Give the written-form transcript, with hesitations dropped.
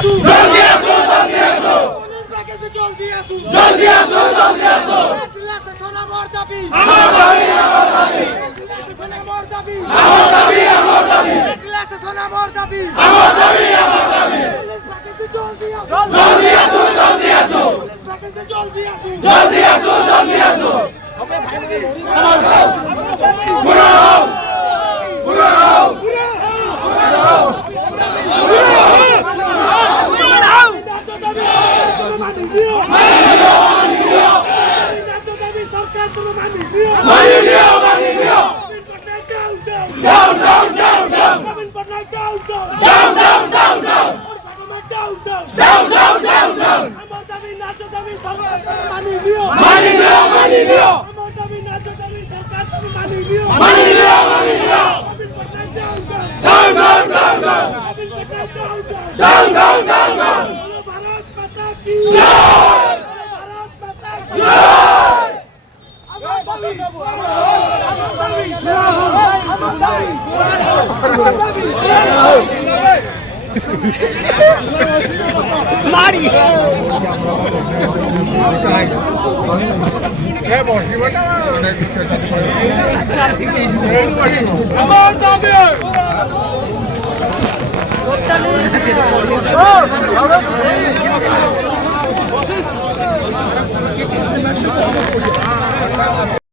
জলদি আসো জলদি আসো পুলিশ বাকেছে জলদি আসো জলদি আসো জলদি আসো এজলাসে সোনামর দাবি আমার দাবি আমার দাবি এজলাসে সোনামর দাবি আমার দাবি আমার দাবি এজলাসে সোনামর দাবি আমার দাবি আমার দাবি পুলিশ বাকেছে জলদি আসো জলদি আসো জলদি আসো পুলিশ বাকেছে জলদি আসো জলদি আসো জলদি আসো বুড়ো হও বুড়ো হও মানি নিও মানি নিও down down down down down down down down down down down down মানি নিও মানি নিও মানি নিও মানি নিও down down down down down down down down মারি আমার দাবি